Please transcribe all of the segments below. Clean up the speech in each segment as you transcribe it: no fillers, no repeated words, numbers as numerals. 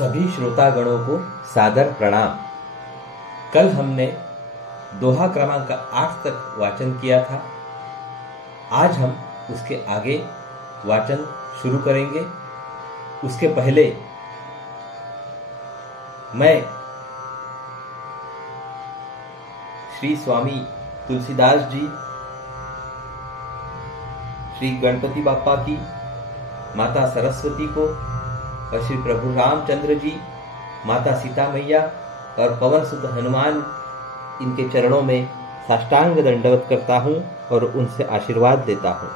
सभी श्रोतागणों को सादर प्रणाम। कल हमने दोहा क्रमांक 8 तक वाचन किया था। आज हम उसके आगे वाचन शुरू करेंगे। उसके पहले मैं श्री स्वामी तुलसीदास जी, श्री गणपति बापा की, माता सरस्वती को और श्री प्रभु रामचंद्र जी, माता सीता मैया और पवन सुत हनुमान, इनके चरणों में साष्टांग दंडवत करता हूं और उनसे आशीर्वाद लेता हूं।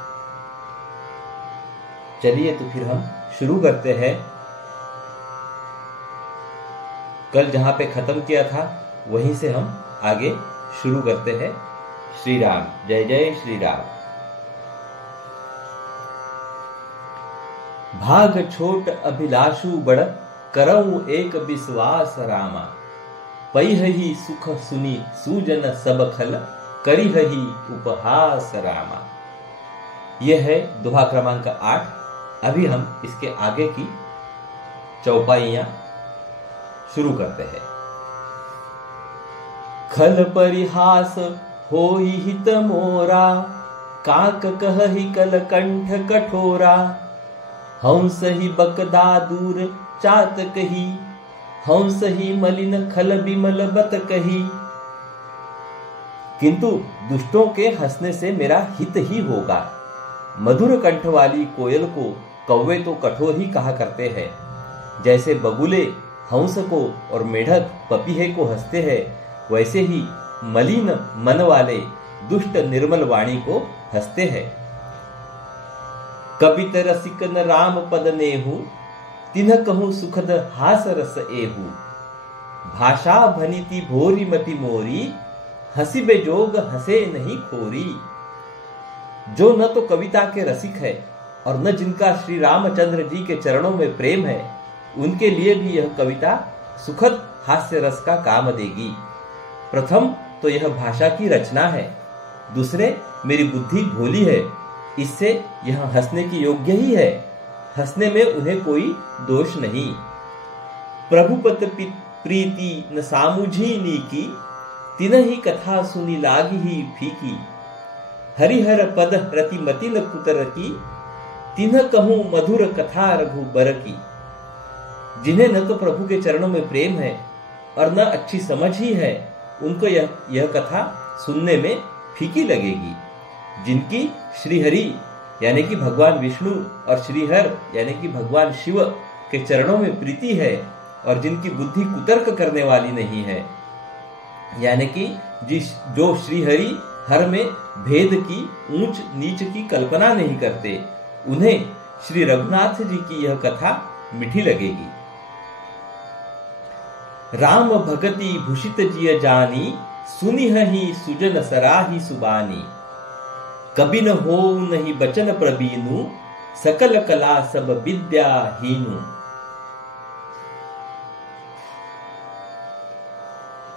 चलिए तो फिर हम शुरू करते हैं। कल जहां पे खत्म किया था वहीं से हम आगे शुरू करते हैं। श्री राम, जय जय श्री राम। भाग छोट अभिलाषु बड़, करऊ एक विश्वास रामा। पैहि सुख सुनी सूजन सब खल, करिहि उपहास रामा। यह है दोहा क्रमांक 8। अभी हम इसके आगे की चौपाइयां शुरू करते हैं। खल परिहास होई हित मोरा, काक कहहि कल कंठ कठोरा। हंस ही बकदा दूर चात कही, हंस ही मलिन खल बिमल बत कही। किंतु दुष्टों के हंसने से मेरा हित ही होगा। मधुर कंठ वाली कोयल को कौवे तो कठोर ही कहा करते हैं। जैसे बगुले हंस को और मेढक पपीहे को हंसते हैं, वैसे ही मलिन मन वाले दुष्ट निर्मल वाणी को हंसते हैं। कवित रसिक न राम पद नेहु, तिन्ह कहूं सुखद हास रस एहु। भाषा भनिति भोरी मति मोरी, हंसी बेजोग हंसे नहीं खोरी। जो न तो कविता के रसिक है और न जिनका श्री रामचंद्र जी के चरणों में प्रेम है, उनके लिए भी यह कविता सुखद हास्य रस का काम देगी। प्रथम तो यह भाषा की रचना है, दूसरे मेरी बुद्धि भोली है, इससे यह हंसने की योग्य ही है। हंसने में उन्हें कोई दोष नहीं। प्रभुपत प्रीति न सामुझी नीकी, तिन्हि कथा सुनी लागी ही फीकी। हरिहर पद रति मति न कुतर की, तिन्ह कहूं मधुर कथा रघुबर की। जिन्हें न तो प्रभु के चरणों में प्रेम है और न अच्छी समझ ही है, उनको यह कथा सुनने में फीकी लगेगी। जिनकी श्रीहरि यानी कि भगवान विष्णु और श्रीहर यानी कि भगवान शिव के चरणों में प्रीति है और जिनकी बुद्धि कुतर्क करने वाली नहीं है, यानी कि जो श्रीहरि हर में भेद की, ऊंच नीच की कल्पना नहीं करते, उन्हें श्री रघुनाथ जी की यह कथा मीठी लगेगी। राम भगति भूषित जिय जानी, सुनिहि सुजन सराही सुबानी। कबि न हो नहीं बचन प्रबीनु, सकल कला सब विद्या हीनु।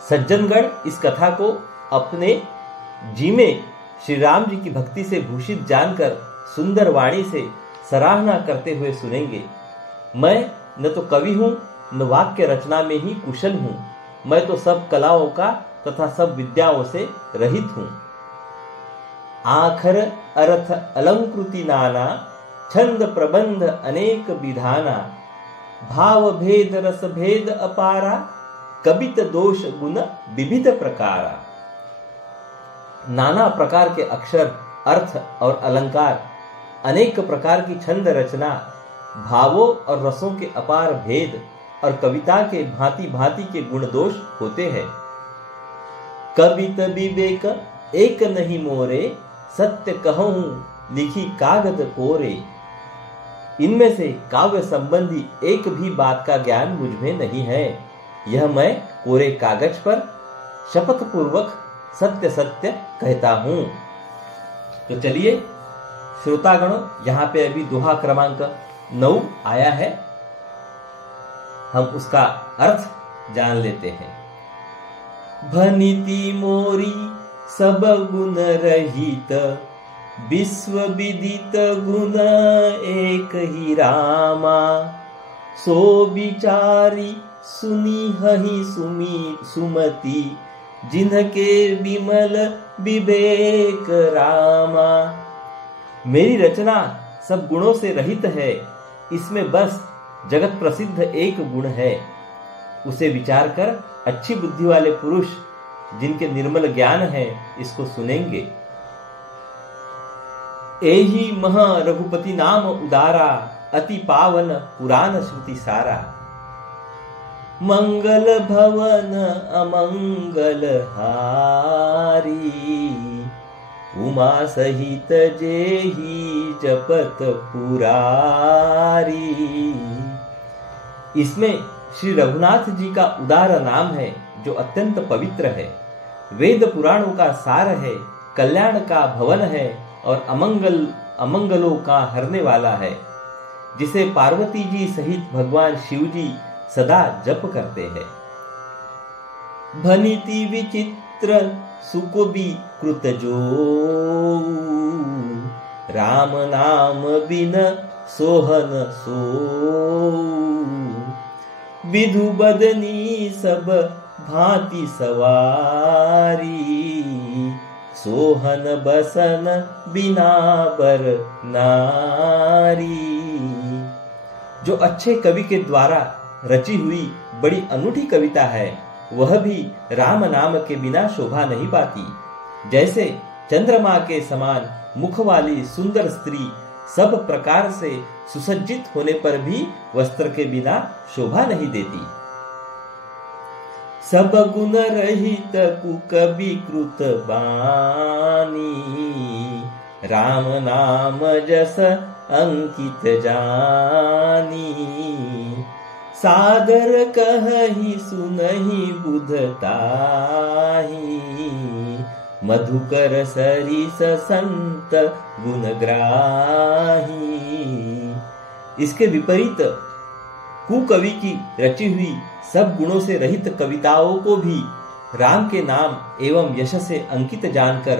सज्जनगण इस कथा को अपने जी में श्री राम जी की भक्ति से भूषित जानकर सुंदर वाणी से सराहना करते हुए सुनेंगे। मैं न तो कवि हूं, न वाक्य रचना में ही कुशल हूं। मैं तो सब कलाओं का तथा सब विद्याओं से रहित हूं। आखर अर्थ अलंकृति नाना, छंद प्रबंध अनेक विधाना। भाव भेद रस भेद अपारा, कवित दोष गुण विविध प्रकारा। नाना प्रकार के अक्षर, अर्थ और अलंकार, अनेक प्रकार की छंद रचना, भावों और रसों के अपार भेद और कविता के भांति भांति के गुण दोष होते हैं। कवित विवेक एक नहीं मोरे, सत्य कहूं लिखी कागज कोरे। इनमें से काव्य संबंधी एक भी बात का ज्ञान मुझ में नहीं है। यह मैं कोरे कागज पर शपथ पूर्वक सत्य सत्य कहता हूं। तो चलिए श्रोतागणों, यहां पे अभी दोहा क्रमांक 9 आया है, हम उसका अर्थ जान लेते हैं। भनिति मोरी सब गुण रहित, विश्व विदित गुण एक ही रामा। सो बिचारी सुनी हही सुमति, जिनके विमल विवेक रामा। मेरी रचना सब गुणों से रहित है, इसमें बस जगत प्रसिद्ध एक गुण है। उसे विचार कर अच्छी बुद्धि वाले पुरुष, जिनके निर्मल ज्ञान है, इसको सुनेंगे। एही महा रघुपति नाम उदारा, अति पावन पुराण श्रुति सारा। मंगल भवन अमंगल हारी, उमा सहित जेहि जपत पुरारी। इसमें श्री रघुनाथ जी का उदार नाम है, जो अत्यंत पवित्र है, वेद पुराणों का सार है, कल्याण का भवन है और अमंगलों का हरने वाला है, जिसे पार्वती जी सहित भगवान शिव जी सदा जप करते हैं। भनिति विचित्र सुकुबि कृत जो, राम नाम बिन सोहन सो। विधु बदनी सब भांति सवारी, सोहन बसन बिना बर नारी। जो अच्छे कवि के द्वारा रची हुई बड़ी अनूठी कविता है, वह भी राम नाम के बिना शोभा नहीं पाती। जैसे चंद्रमा के समान मुख वाली सुंदर स्त्री सब प्रकार से सुसज्जित होने पर भी वस्त्र के बिना शोभा नहीं देती। सब गुण रहित कुकवि कृत बानी, राम नाम जस अंकित जानी। सादर कहहि सुनहि बुधताहि, मधुकर सरिस संत गुणग्राही। इसके विपरीत कुकवि की रची हुई सब गुणों से रहित कविताओं को भी राम के नाम एवं यश से अंकित जानकर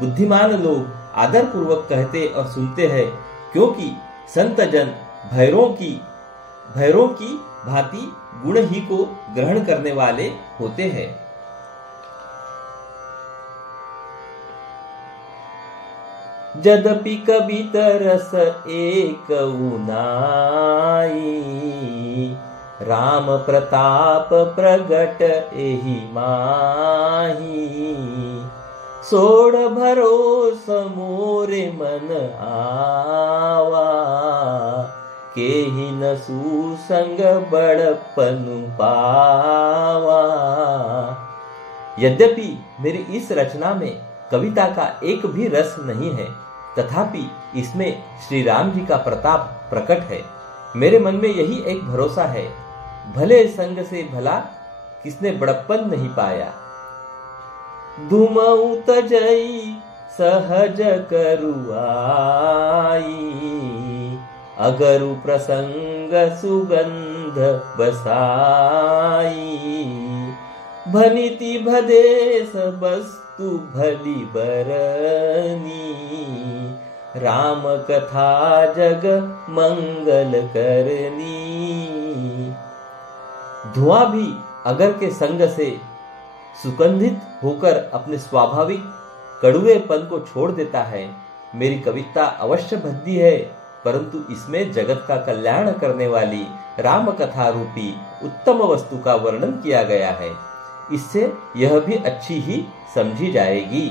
बुद्धिमान लोग आदर पूर्वक कहते और सुनते हैं, क्योंकि संत जन भैरों की भांति गुण ही को ग्रहण करने वाले होते हैं। यद्यपि कविता रस एक नाई, राम प्रताप प्रगट एहि माही। सोड़ भरोस मोरे मन आवा, केहि न सुसंग बड़पनु पावा। यद्यपि मेरी इस रचना में कविता का एक भी रस नहीं है, तथापि इसमें श्री राम जी का प्रताप प्रकट है। मेरे मन में यही एक भरोसा है, भले संग से भला किसने बड़प्पन नहीं पाया। धुमऊ तजई सहज करुआई, अगरु प्रसंग सुगंध बसाई। भनिति भदेश वस्तु भली बरनी, राम कथा जग मंगल करनी। धुआं भी अगर के संग से सुगंधित होकर अपने स्वाभाविक कड़ुएपन को छोड़ देता है। मेरी कविता अवश्य भद्दी है, परंतु इसमें जगत का कल्याण करने वाली राम कथा रूपी उत्तम वस्तु का वर्णन किया गया है। इससे यह भी अच्छी ही समझी जाएगी।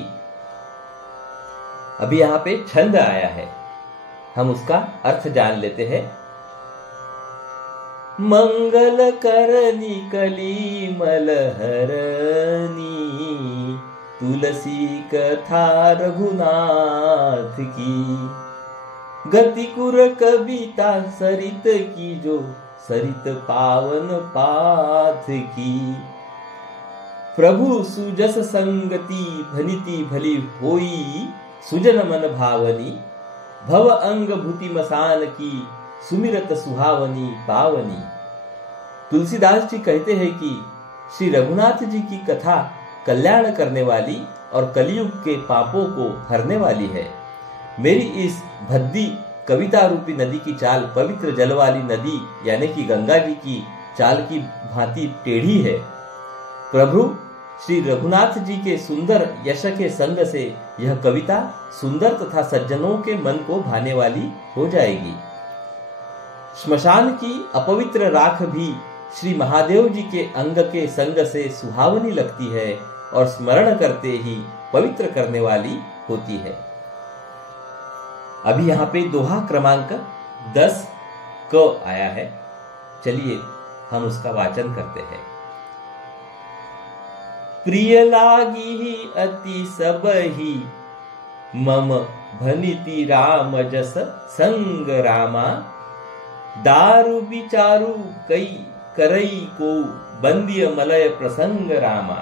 अभी यहाँ पे छंद आया है, हम उसका अर्थ जान लेते हैं। मंगल करनी कली मलहरनी, तुलसी कथा रघुनाथ की। गति कुर कविता सरित की, जो सरित पावन पाथ की। प्रभु सुजस संगति भनिति भली होई, सुजन मन भावनी। भव अंग भूति मसान की, सुमिरत सुहावनी पावनी। तुलसीदास जी कहते हैं कि श्री रघुनाथ जी की कथा कल्याण करने वाली और कलयुग के पापों को हरने वाली है। मेरी इस भद्दी कविता रूपी नदी की चाल पवित्र जल वाली नदी यानी कि गंगा जी की चाल की भांति टेढ़ी है। प्रभु श्री रघुनाथ जी के सुंदर यश के संग से यह कविता सुंदर तथा सज्जनों के मन को भाने वाली हो जाएगी। श्मशान की अपवित्र राख भी श्री महादेव जी के अंग के संग से सुहावनी लगती है और स्मरण करते ही पवित्र करने वाली होती है। अभी यहाँ पे दोहा क्रमांक 10 क आया है, चलिए हम उसका वाचन करते हैं। प्रिय लागी अति सबही मम भनिति राम जस संग रामा, दारु विचारु कई करई को बंदिय मलय प्रसंग रामा।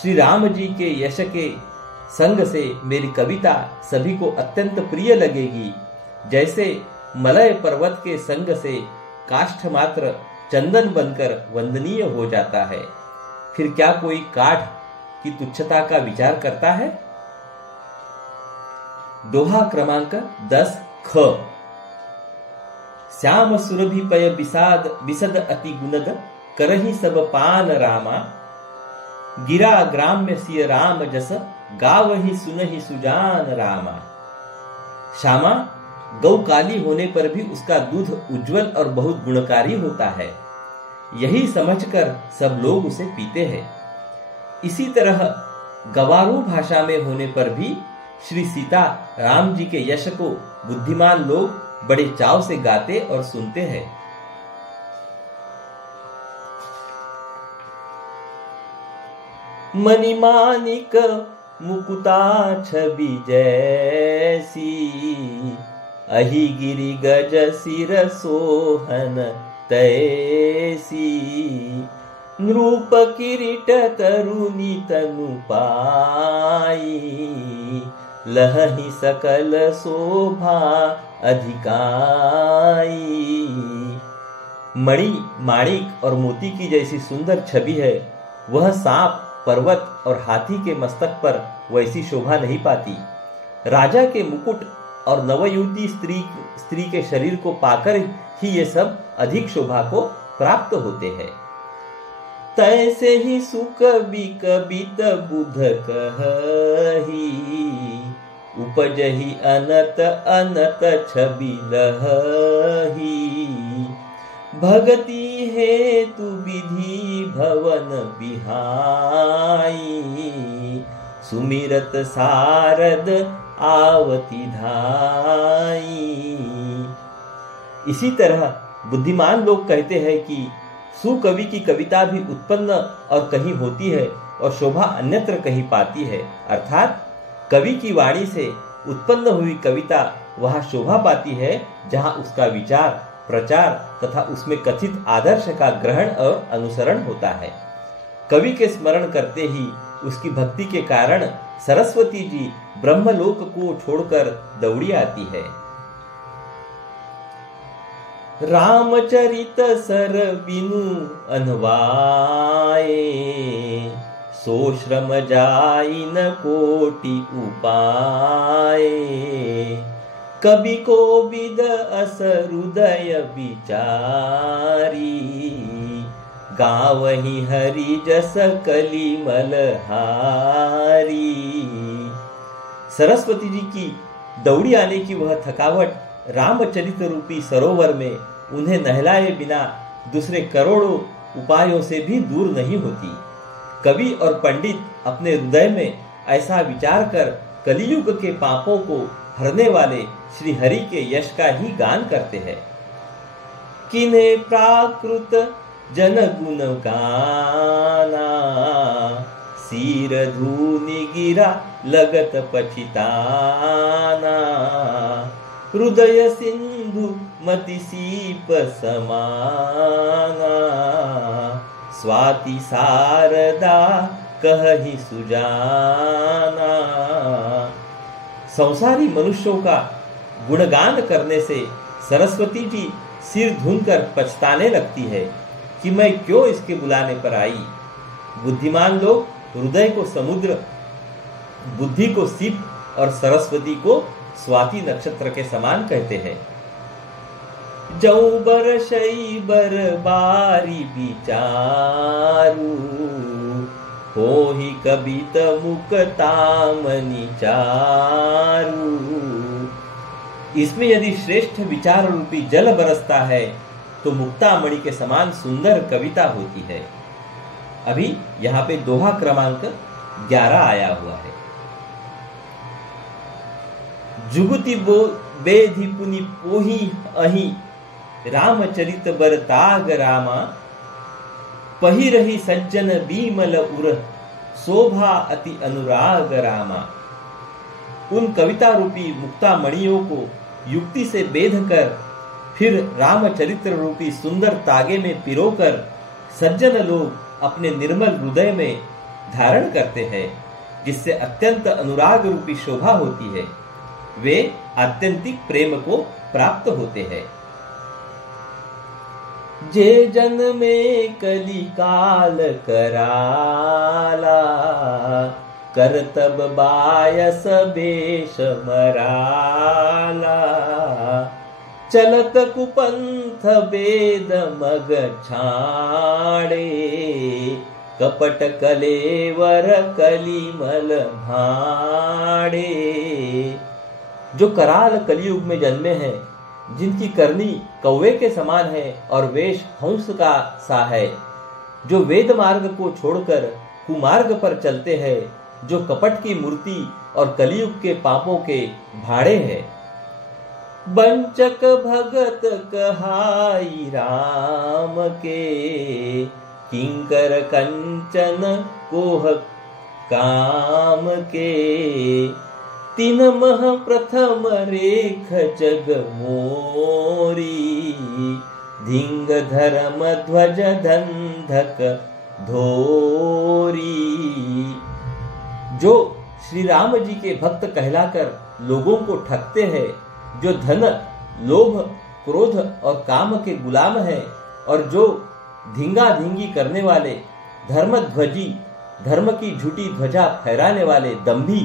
श्री राम जी के यश के संग से मेरी कविता सभी को अत्यंत प्रिय लगेगी, जैसे मलय पर्वत के संग से काष्ठ मात्र चंदन बनकर वंदनीय हो जाता है। फिर क्या कोई काठ की तुच्छता का विचार करता है? दोहा क्रमांक 10 ख। श्याम सुरभि पय बिसद अति गुणद, करहि सब पान रामा, गिरा ग्राम्य सिय राम जस, गावहि सुनहि सुजान रामा। श्यामा गौ काली होने पर भी उसका दूध उज्जवल और बहुत गुणकारी होता है, यही समझकर सब लोग उसे पीते हैं। इसी तरह गवारू भाषा में होने पर भी श्री सीता राम जी के यश को बुद्धिमान लोग बड़े चाव से गाते और सुनते हैं। मणिमानिक मुकुता छवि जैसी, अहि गिरि गज सिर सोहन तैसी, नृप किरीट तरुणी तनु पाई, लहहि सकल शोभा अधिकाई। मणि माणिक और मोती की जैसी सुंदर छवि है, वह सांप पर्वत और हाथी के मस्तक पर वैसी शोभा नहीं पाती। राजा के मुकुट और नवयुवती स्त्री के शरीर को पाकर ही ये सब अधिक शोभा को प्राप्त होते हैं। तैसे ही सुकवि कबित बुध कहही, उपजहि अनत अनत छवि लहही, भगति हेतु विधि भवन बिहाई, सुमिरत सारद आवति धाई। इसी तरह बुद्धिमान लोग कहते हैं कि सुकवि की कविता भी उत्पन्न और कहीं होती है और शोभा अन्यत्र कहीं पाती है, अर्थात कवि की वाणी से उत्पन्न हुई कविता वहां शोभा पाती है जहां उसका विचार प्रचार तथा उसमें कथित आदर्श का ग्रहण और अनुसरण होता है। कवि के स्मरण करते ही उसकी भक्ति के कारण सरस्वती जी ब्रह्मलोक को छोड़कर दौड़ी आती है। रामचरित सर बिनु अनवाए, सो श्रम जाई न कोटि उपाए, कवि को विद अस हृदय विचारी, गावहि हरि जस कलिमल हारी। सरस्वती जी की दौड़ी आने की वह थकावट रामचरित रूपी सरोवर में उन्हें नहलाए बिना दूसरे करोड़ों उपायों से भी दूर नहीं होती। कवि और पंडित अपने हृदय में ऐसा विचार कर कलियुग के पापों को हरने वाले श्री हरि के यश का ही गान करते हैं। किन्हे प्राकृत जन गुण गाना, सिर धूनि गिरा लगत पछिताना, हृदय सिंधु मति सीप समाना, स्वाति शारदा कहहि सुजाना। संसारी मनुष्यों का गुणगान करने से सरस्वती जी सिर धुनकर पछताने लगती है कि मैं क्यों इसके बुलाने पर आई। बुद्धिमान लोग हृदय को समुद्र, बुद्धि को सीप और सरस्वती को स्वाति नक्षत्र के समान कहते हैं। जौ बरसई बर बारी विचारू, होहि कबित मुक्तामणि चारू। इसमें यदि श्रेष्ठ विचार रूपी जल बरसता है तो मुक्तामणि के समान सुंदर कविता होती है। अभी यहाँ पे दोहा क्रमांक 11 आया हुआ है। जुगति बो बेधि पुनि पोही अहि, रामचरित बरताग रामा। पही रही सज्जन बीमल उर, शोभा अति अनुराग रामा। उन कविता रूपी मुक्तामणियों को युक्ति से बेध कर फिर रामचरित्र रूपी सुंदर तागे में पिरोकर सज्जन लोग अपने निर्मल हृदय में धारण करते हैं, जिससे अत्यंत अनुराग रूपी शोभा होती है। वे आत्यंतिक प्रेम को प्राप्त होते हैं। जे जन में कली काल कराला, करतब बायस बेश मराला। चलत कुपंथ बेद मग छाड़े, कपट कलेवर कलिमल भाड़े। जो कराल कलयुग में जन्मे हैं, जिनकी करनी कौवे के समान है और वेश हंस का सा है, जो वेद मार्ग को छोड़कर कुमार्ग पर चलते हैं, जो कपट की मूर्ति और कलयुग के पापों के भाड़े हैं। बंचक भगत कहाई राम के, किंकर कंचन कोह काम के। तीन मह प्रथम रेख जग मोरी, धिंग धर्म ध्वज धंधक धोरी। जो श्री राम जी के भक्त कहलाकर लोगों को ठगते हैं, जो धन, लोभ, क्रोध और काम के गुलाम हैं, और जो धींगा धींगी करने वाले, धर्मध्वजी, धर्म की झूठी ध्वजा फहराने वाले दंभी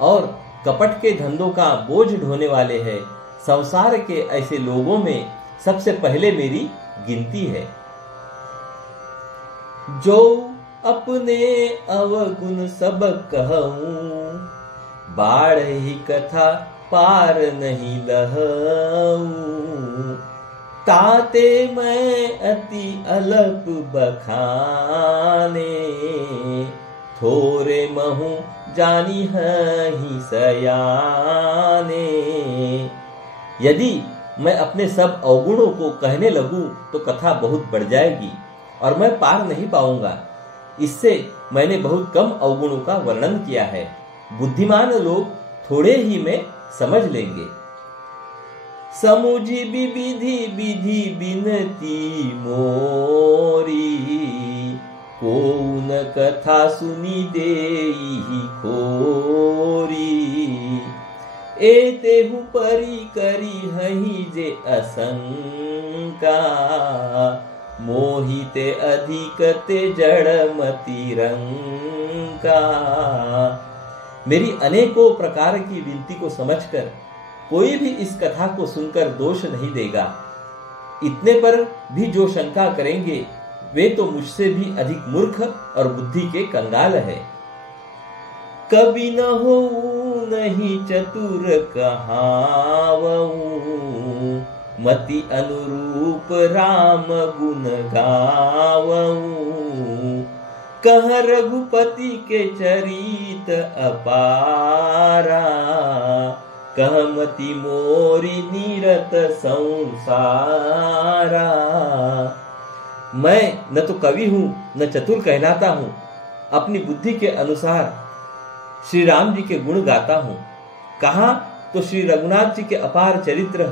और कपट के धंधों का बोझ ढोने वाले हैं, संसार के ऐसे लोगों में सबसे पहले मेरी गिनती है। जो अपने अवगुण सब कहूं, बाढ़ ही कथा पार नहीं लहूं। ताते मैं अति अलप बखाने, थोरे महु जानी ही सयाने। यदि मैं अपने सब अवगुणों को कहने लगूं तो कथा बहुत बढ़ जाएगी और मैं पार नहीं पाऊंगा। इससे मैंने बहुत कम अवगुणों का वर्णन किया है। बुद्धिमान लोग थोड़े ही में समझ लेंगे। समुझी विधि विधि बिनती मोरी, कौन कथा सुनी देहि खोरी। एतेहु परी करी हहि जे असंका, मोहिते अधिक ते जड़मति रंका। मेरी अनेकों प्रकार की विनती को समझकर कोई भी इस कथा को सुनकर दोष नहीं देगा। इतने पर भी जो शंका करेंगे वे तो मुझसे भी अधिक मूर्ख और बुद्धि के कंगाल है। कभी न हो नहीं चतुर कहावऊं, मति अनुरूप राम गुण गावऊं। कह रघुपति के चरित अपारा, कहमति मोरी नीरत संसारा। मैं न तो कवि हूं न चतुर कहलाता हूं, अपनी बुद्धि के अनुसार श्री राम जी के गुण गाता हूं। कहां तो श्री रघुनाथ जी के अपार चरित्र,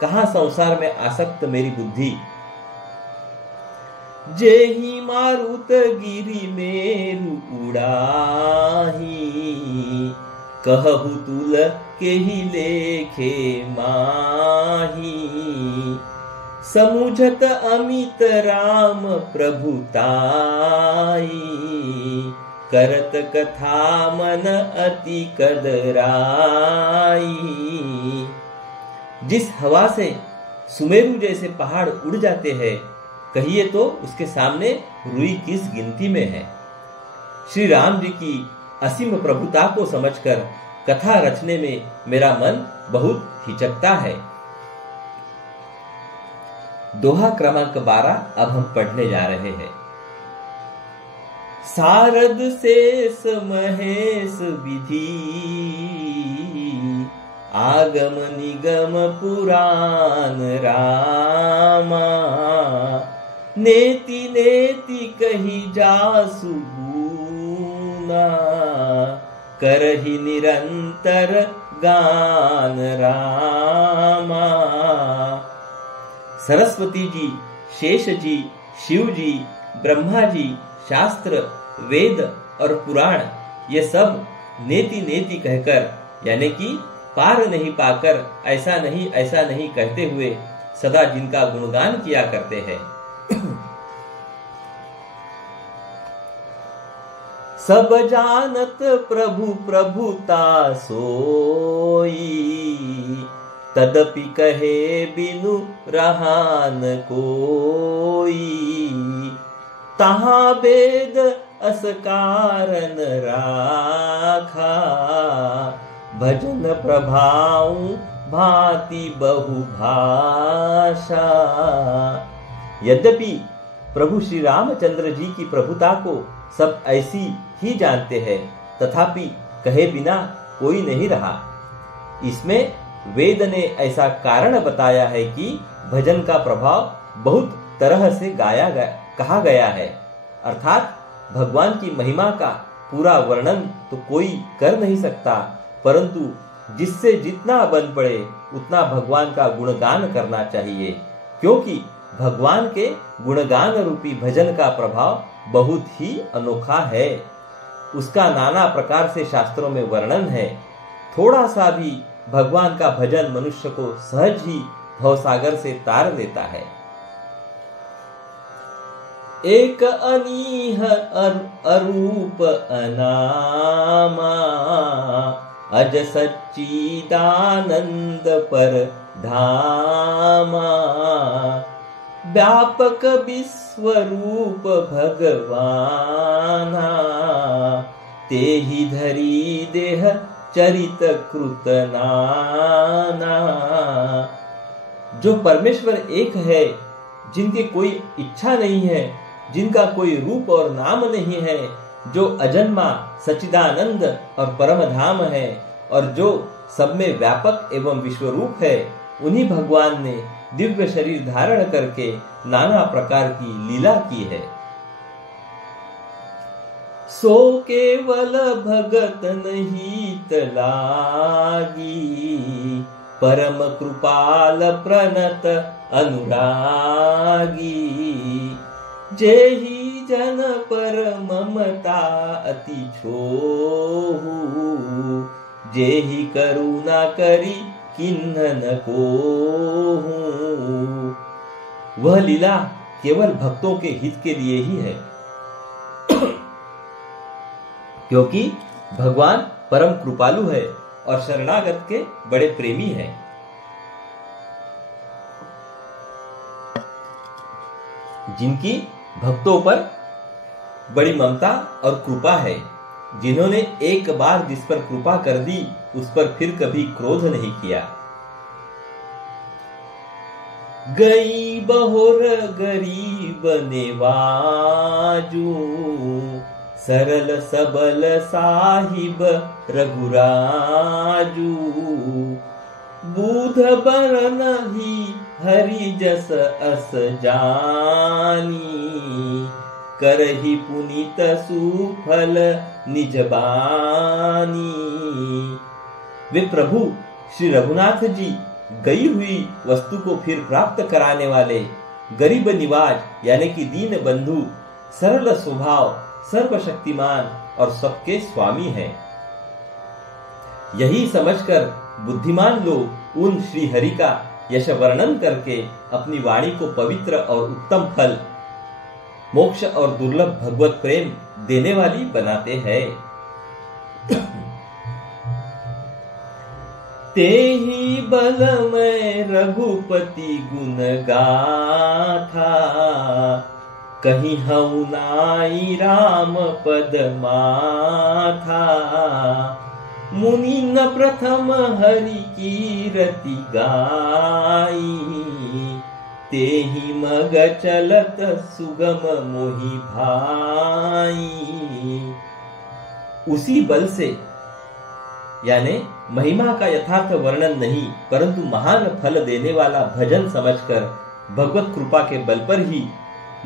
कहां संसार में आसक्त मेरी बुद्धि। जेहि मारुत गिरि मेरु उड़ाही, कहु तुल के ही लेखे माही। समुझत अमित राम प्रभुताई, करत कथा मन अति कदराई। जिस हवा से सुमेरु जैसे पहाड़ उड़ जाते हैं, कहिए तो उसके सामने रुई किस गिनती में है। श्री राम जी की असीम प्रभुता को समझकर कथा रचने में मेरा मन बहुत हिचकता है। दोहा क्रमांक 12 अब हम पढ़ने जा रहे हैं। सारद शेष महेश विधि, आगम निगम पुराण रामा। नेति नेति कही जासु गुना, करहि निरंतर गान रामा। सरस्वती जी, शेष जी, शिव जी, ब्रह्मा जी, शास्त्र, वेद और पुराण ये सब नेति नेति कहकर, यानी कि पार नहीं पाकर ऐसा नहीं कहते हुए सदा जिनका गुणगान किया करते हैं। सब जानत प्रभु प्रभुता सोई, तदपि कहे बिनु रहान कोई। तहाँ वेद अस कारण राखा, भजन प्रभाऊ भांति बहुभाषा। यद्यपि प्रभु श्री रामचंद्र जी की प्रभुता को सब ऐसी ही जानते हैं, तथापि कहे बिना कोई नहीं रहा। इसमें वेद ने ऐसा कारण बताया है कि भजन का प्रभाव बहुत तरह से कहा गया है, अर्थात भगवान की महिमा का पूरा वर्णन तो कोई कर नहीं सकता, परंतु जिससे जितना बन पड़े उतना भगवान का गुणगान करना चाहिए, क्योंकि भगवान के गुणगान रूपी भजन का प्रभाव बहुत ही अनोखा है। उसका नाना प्रकार से शास्त्रों में वर्णन है। थोड़ा सा भी भगवान का भजन मनुष्य को सहज ही भवसागर से तार देता है। एक अनीह अरूप अनामा, अज सच्चिदानंद पर धामा। व्यापक विश्वरूप भगवाना, तेहि धरी देह चरित कृत नाना। जो परमेश्वर एक है, जिनकी कोई इच्छा नहीं है, जिनका कोई रूप और नाम नहीं है, जो अजन्मा सच्चिदानंद और परम धाम है, और जो सब में व्यापक एवं विश्वरूप है, उन्हीं भगवान ने दिव्य शरीर धारण करके नाना प्रकार की लीला की है। सो केवल भगत नहीं तलागी, परम कृपाल प्रणत अनुरागी। जेहि जन पर ममता अति छोहु, जेहि करुणा करी किन्हन कोहू। वह लीला केवल भक्तों के हित के लिए ही है, क्योंकि भगवान परम कृपालु है और शरणागत के बड़े प्रेमी हैं। जिनकी भक्तों पर बड़ी ममता और कृपा है, जिन्होंने एक बार जिस पर कृपा कर दी उस पर फिर कभी क्रोध नहीं किया। गई बहुर गरीब नेवाजू, सरल सबल साहिब रघुराजू। बूध बर नहीं हरि जस अस जानी, करहि पुनीत सुफल निज बानी। वे प्रभु श्री रघुनाथ जी गई हुई वस्तु को फिर प्राप्त कराने वाले, गरीब निवाज यानी कि दीन बंधु, सरल स्वभाव, सर्वशक्तिमान और सबके स्वामी हैं। यही समझकर बुद्धिमान लोग उन श्री हरि का यश वर्णन करके अपनी वाणी को पवित्र और उत्तम फल मोक्ष और दुर्लभ भगवत प्रेम देने वाली बनाते हैं। तेहि बल में रघुपति गुण गाथा, कहीं हऊ नाई राम पद माथा। मुनि न प्रथम हरि कीरति गाई, तेहि मग चलत सुगम मोहि भाई। उसी बल से, यानी महिमा का यथार्थ वर्णन नहीं परंतु महान फल देने वाला भजन समझकर भगवत कृपा के बल पर ही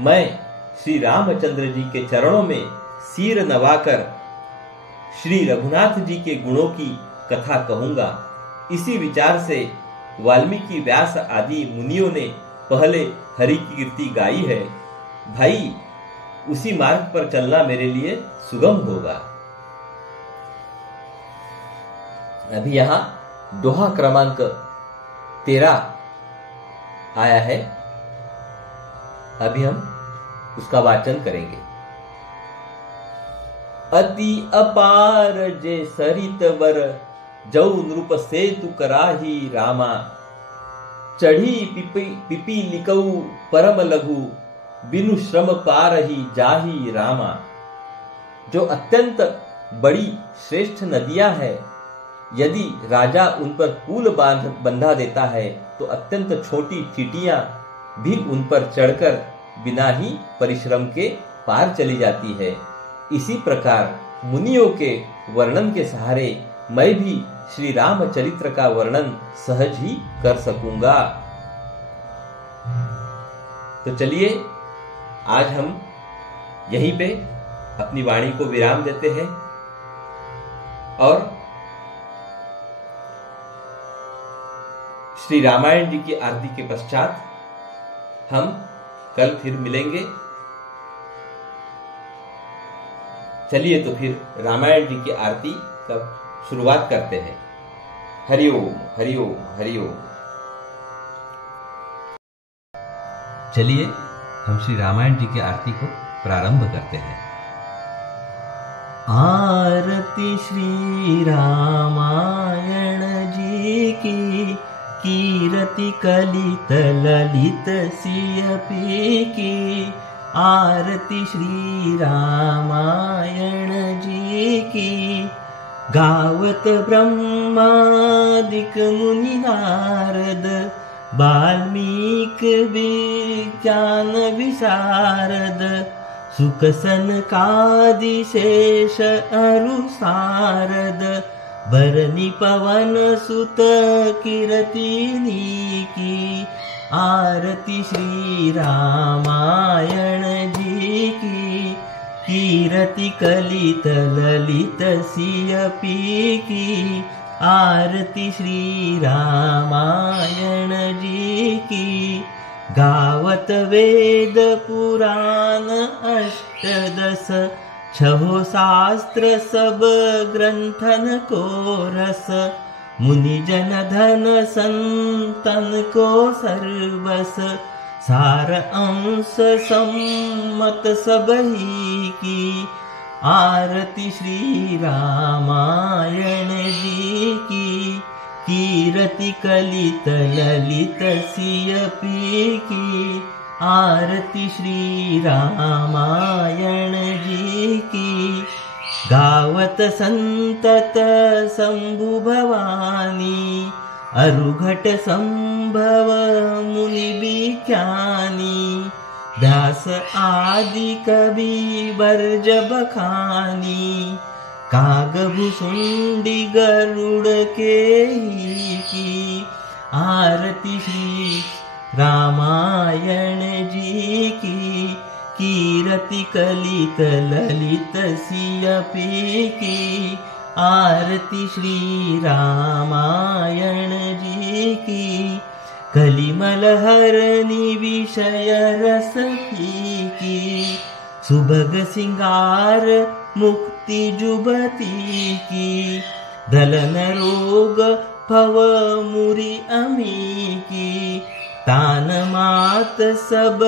मैं श्री रामचंद्र जी के चरणों में सिर नवाकर श्री रघुनाथ जी के गुणों की कथा कहूंगा। इसी विचार से वाल्मीकि, व्यास आदि मुनियों ने पहले हरि की कीर्ति गाई है। भाई, उसी मार्ग पर चलना मेरे लिए सुगम होगा। अभी यहां दोहा क्रमांक 13 आया है, अभी हम उसका वाचन करेंगे। अति अपार जे सरित वर, जौ नृप सेतु कराही रामा। चढ़ी पिपीलिकऊ परम लघु, बिनु श्रम पारही जाही रामा। जो अत्यंत बड़ी श्रेष्ठ नदियां है, यदि राजा उन पर पुल बंधा देता है तो अत्यंत छोटी चींटियां भी उन पर चढ़कर बिना ही परिश्रम के पार चली जाती है। इसी प्रकार मुनियों के वर्णन के सहारे मैं भी श्री रामचरित्र का वर्णन सहज ही कर सकूंगा। तो चलिए आज हम यहीं पे अपनी वाणी को विराम देते हैं और श्री रामायण जी की आरती के पश्चात हम कल फिर मिलेंगे। चलिए तो फिर रामायण जी की आरती का शुरुआत करते हैं। हरिओम हरिओम हरिओम। चलिए हम श्री रामायण जी की आरती को प्रारंभ करते हैं। आरती श्री रामायण जी की, कीरति कलित ललित सियपी की। आरती श्री रामायण जी की, गावत ब्रह्मादिक मुनि नारद, वाल्मीकि विज्ञान विशारद। सुख सनकादि शेष अरु सारद, बरनी पवन सुत कीरतिनी की। आरती श्री रामायण जी की, कीरति कलित ललित सियपी की। आरती श्री रामायण जी की, गावत वेद पुराण अष्टदश। छहो शास्त्र सब ग्रंथन को रस, मुनि जन धन संतन को सर्वस। सार अंश सम्मत सबही की। आरती श्री रामायण जी की, कीरति कलित ललित सियपी की। आरती श्री रामायण जी की, गावत संतत शंभु भवानी। अरुघट संभव मुनि विख्यानी। व्यास आदि कवि बर्ज बखानी। काग भुसुंडी गरुड़ के ही की। आरती श्री रामायण जी की, कीरति कलित ललित सियपी की। आरती श्री रामायण जी की, कलिमल हरनि विषय रस की। सुभग सिंगार मुक्ति जुबती की। दलन रोग भव मुरि अमी की। तान मात सब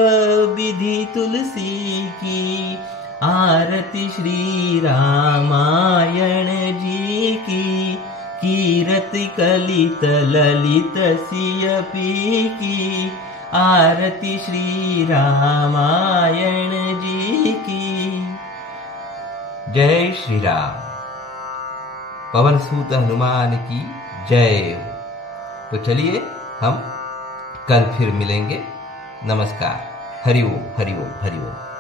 विधि तुलसी की, आरती श्री रामायण जी की, कीरति कलित ललित सियपी की, आरती श्री रामायण जी की। जय श्री राम। पवन सूत हनुमान की जय हो। तो चलिए हम कल फिर मिलेंगे। नमस्कार। हरि ओम हरि ओम हरि ओम।